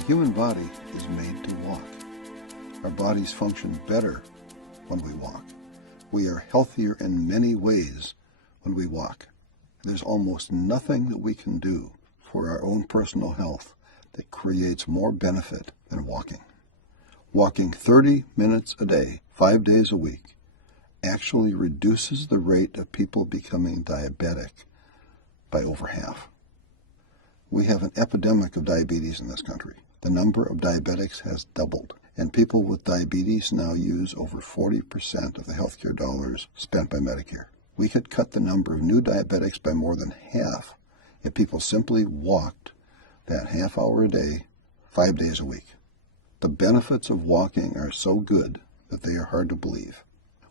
The human body is made to walk. Our bodies function better when we walk. We are healthier in many ways when we walk. There's almost nothing that we can do for our own personal health that creates more benefit than walking. Walking 30 minutes a day, 5 days a week, actually reduces the rate of people becoming diabetic by over half. We have an epidemic of diabetes in this country. The number of diabetics has doubled, and people with diabetes now use over 40% of the healthcare dollars spent by Medicare. We could cut the number of new diabetics by more than half if people simply walked that half hour a day, 5 days a week. The benefits of walking are so good that they are hard to believe.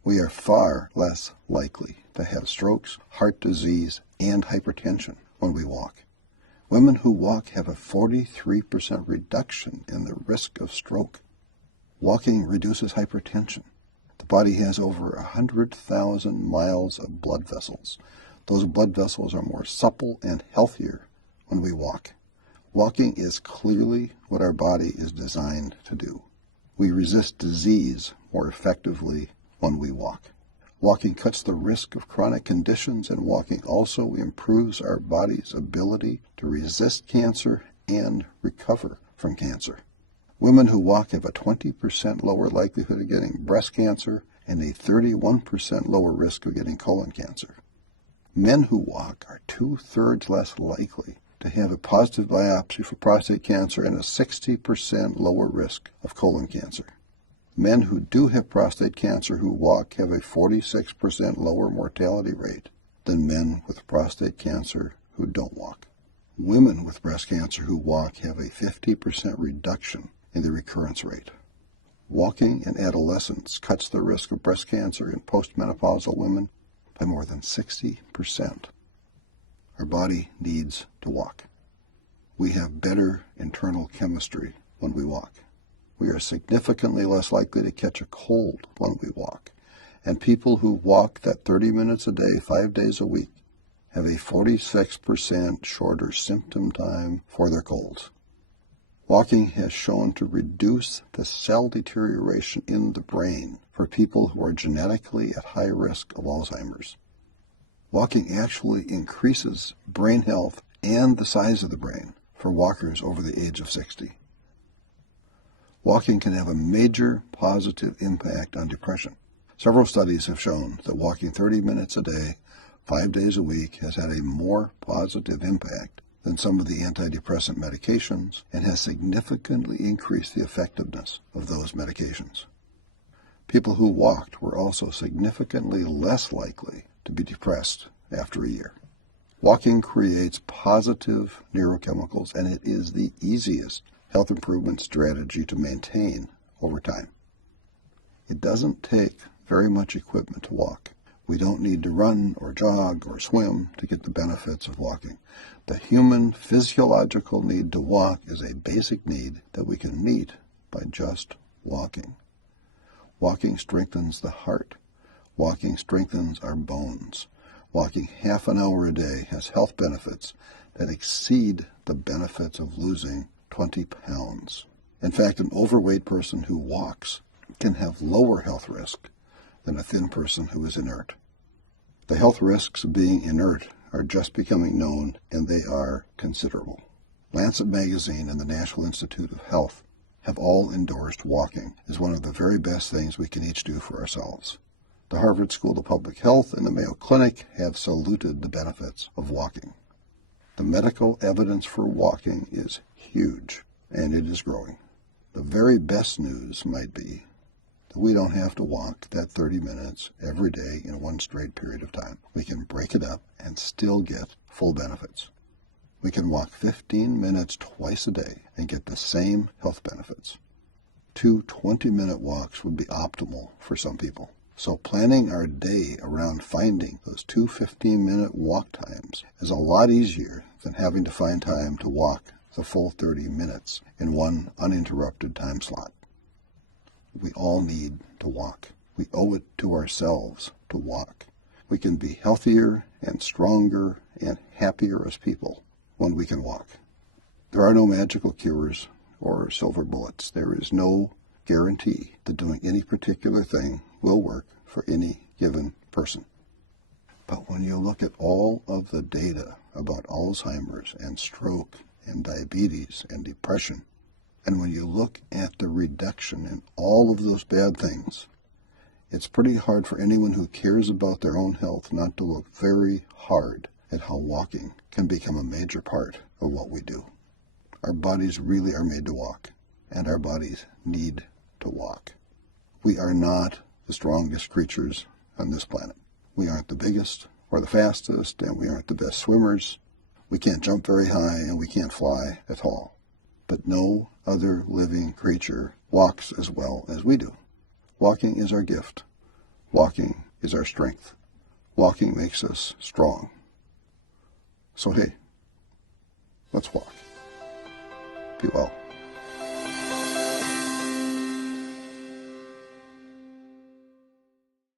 We are far less likely to have strokes, heart disease, and hypertension when we walk. Women who walk have a 43% reduction in the risk of stroke. Walking reduces hypertension. The body has over 100,000 miles of blood vessels. Those blood vessels are more supple and healthier when we walk. Walking is clearly what our body is designed to do. We resist disease more effectively when we walk. Walking cuts the risk of chronic conditions, and walking also improves our body's ability to resist cancer and recover from cancer. Women who walk have a 20% lower likelihood of getting breast cancer and a 31% lower risk of getting colon cancer. Men who walk are 2/3 less likely to have a positive biopsy for prostate cancer and a 60% lower risk of colon cancer. Men who do have prostate cancer who walk have a 46% lower mortality rate than men with prostate cancer who don't walk. Women with breast cancer who walk have a 50% reduction in the recurrence rate. Walking in adolescence cuts the risk of breast cancer in postmenopausal women by more than 60%. Our body needs to walk. We have better internal chemistry when we walk. We are significantly less likely to catch a cold when we walk, and people who walk that 30 minutes a day, 5 days a week, have a 46% shorter symptom time for their colds. Walking has shown to reduce the cell deterioration in the brain for people who are genetically at high risk of Alzheimer's. Walking actually increases brain health and the size of the brain for walkers over the age of 60. Walking can have a major positive impact on depression. Several studies have shown that walking 30 minutes a day, 5 days a week, has had a more positive impact than some of the antidepressant medications and has significantly increased the effectiveness of those medications. People who walked were also significantly less likely to be depressed after a year. Walking creates positive neurochemicals, and it is the easiest health improvement strategy to maintain over time. It doesn't take very much equipment to walk. We don't need to run or jog or swim to get the benefits of walking. The human physiological need to walk is a basic need that we can meet by just walking. Walking strengthens the heart. Walking strengthens our bones. Walking half an hour a day has health benefits that exceed the benefits of losing 20 pounds. In fact, an overweight person who walks can have lower health risk than a thin person who is inert. The health risks of being inert are just becoming known, and they are considerable. Lancet Magazine and the National Institute of Health have all endorsed walking as one of the very best things we can each do for ourselves. The Harvard School of Public Health and the Mayo Clinic have saluted the benefits of walking. The medical evidence for walking is huge, and it is growing. The very best news might be that we don't have to walk that 30 minutes every day in one straight period of time. We can break it up and still get full benefits. We can walk 15 minutes twice a day and get the same health benefits. 2 20-minute walks would be optimal for some people. So planning our day around finding those 2 15-minute walk times is a lot easier than having to find time to walk the full 30 minutes in one uninterrupted time slot. We all need to walk. We owe it to ourselves to walk. We can be healthier and stronger and happier as people when we can walk. There are no magical cures or silver bullets. There is no guarantee that doing any particular thing will work for any given person. But when you look at all of the data about Alzheimer's and stroke and diabetes and depression, and when you look at the reduction in all of those bad things, it's pretty hard for anyone who cares about their own health not to look very hard at how walking can become a major part of what we do. Our bodies really are made to walk, and our bodies need to walk. We are not the strongest creatures on this planet. We aren't the biggest or the fastest, and we aren't the best swimmers. We can't jump very high, and we can't fly at all. But no other living creature walks as well as we do. Walking is our gift. Walking is our strength. Walking makes us strong. So hey, let's walk. Be well.